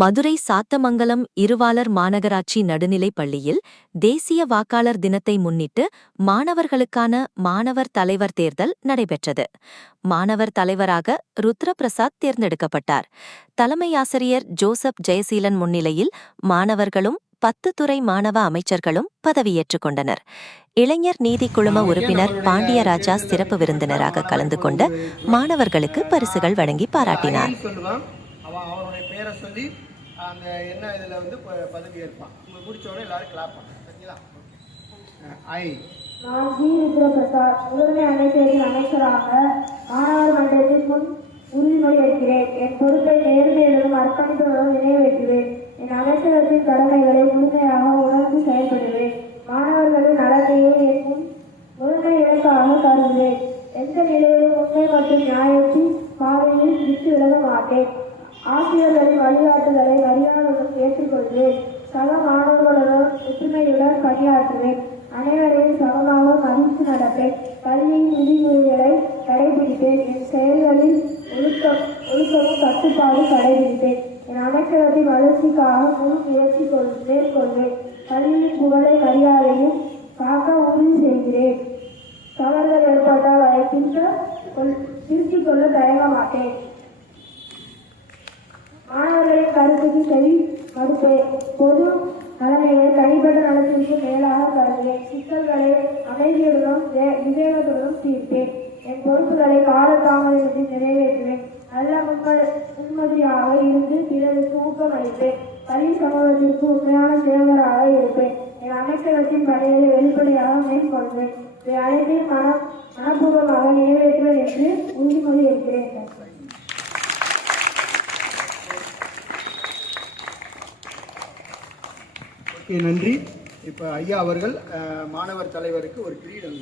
மதுரை சாத்தமங்கலம் இருவாளர் மாநகராட்சி நடுநிலைப் பள்ளியில் தேசிய வாக்காளர் தினத்தை முன்னிட்டு மாணவர்களுக்கான மாணவர் தலைவர் தேர்தல் நடைபெற்றது. மாணவர் தலைவராக ருத்ரபிரசாத் தேர்ந்தெடுக்கப்பட்டார். தலைமையாசிரியர் ஜோசப் ஜெயசீலன் முன்னிலையில் மாணவர்களும் பத்து துறை மாணவ அமைச்சர்களும் பதவியேற்றுக் கொண்டனர். இளைஞர் நீதி குழும உறுப்பினர் பாண்டியராஜா சிறப்பு விருந்தினராக கலந்து கொண்டு மாணவர்களுக்கு பரிசுகள் வழங்கி பாராட்டினார். அந்த என்ன இதில் வந்து பதவி ஏற்பான் உங்களுக்கு முடிச்ச உடனே எல்லாரும் கிளாப் பண்ணுங்க சரிங்களா? ஐ நான் ஜி ருத்ரபிரசாத் முதன்மை அமைச்சரின் அமைச்சராக மாணவர் மன்றத்தின் முன் உறுதிமொழி எடுக்கிறேன் என் பொறுப்பை நேர்மையிலும் அர்ப்பணிப்புடனும் நிறைவேற்றுவேன். என் அமைச்சகத்தின் கடமைகளை முழுமையாக உணர்ந்து செயல்படுவேன். மாணவர்களின் நலனையே என் முன் முதன்மை இலக்காக கருதுவேன். எந்த நிலையிலும் உண்மை மற்றும் நியாயத்தின் பாதையில் விட்டு விலக மாட்டேன். ஆசிரியர்களின் வழிகாட்டுதலை அறியாமலும் ஏற்றுக்கொள்வேன். சக மாணவர்களுடன் ஒற்றுமையுடன் பணியாற்றுவேன். அனைவரையும் சமமாக மதித்து நடப்பேன். கல்வியின் விதிமுறைகளை கடைபிடிப்பேன். என் செயல்களில் ஒழுக்க ஒழுக்கமும் கட்டுப்பாடு கடைபிடிப்பேன். என் அமைச்சகத்தின் வளர்ச்சிக்காக முன் முயற்சி கொள் மேற்கொள்வேன். கல்வியின் புகழை மரியாதையும் காக்க உறுதி செய்கிறேன். தவறுகள் ஏற்பட்டால் அதை திருத்த கொள்- திருத்திக் கொள்ள தயங்க மாட்டேன். மாணவர்களின் கருத்துக்கு செவி மறுப்பே பொது நலனையை தனிப்பட்ட நலத்திற்கு மேலாக கருதுவேன் சிக்கல்களை அமைதியுடனும் விவேகத்துடனும் தீர்ப்பேன் என் பொறுப்புகளை காலதாமதமின்றி நிறைவேற்றுவேன். நல்ல மக்கள் முன்மாதிரியாக இருந்து பிறருக்கு ஊக்கமளிப்பேன் பள்ளி சமூகத்திற்கு உண்மையான சேவராக இருப்பேன். என் அமைச்சகத்தின் பணிகளை வெளிப்படையாக மேற்கொள்வேன். இவை அனைத்தையும் மன மனப்பூர்வமாக நிறைவேற்றுவேன் என்று உறுதிமொழி இருக்கிறேன். நன்றி. இப்போ ஐயா அவர்கள் மாணவர் தலைவருக்கு ஒரு கிரீடம்.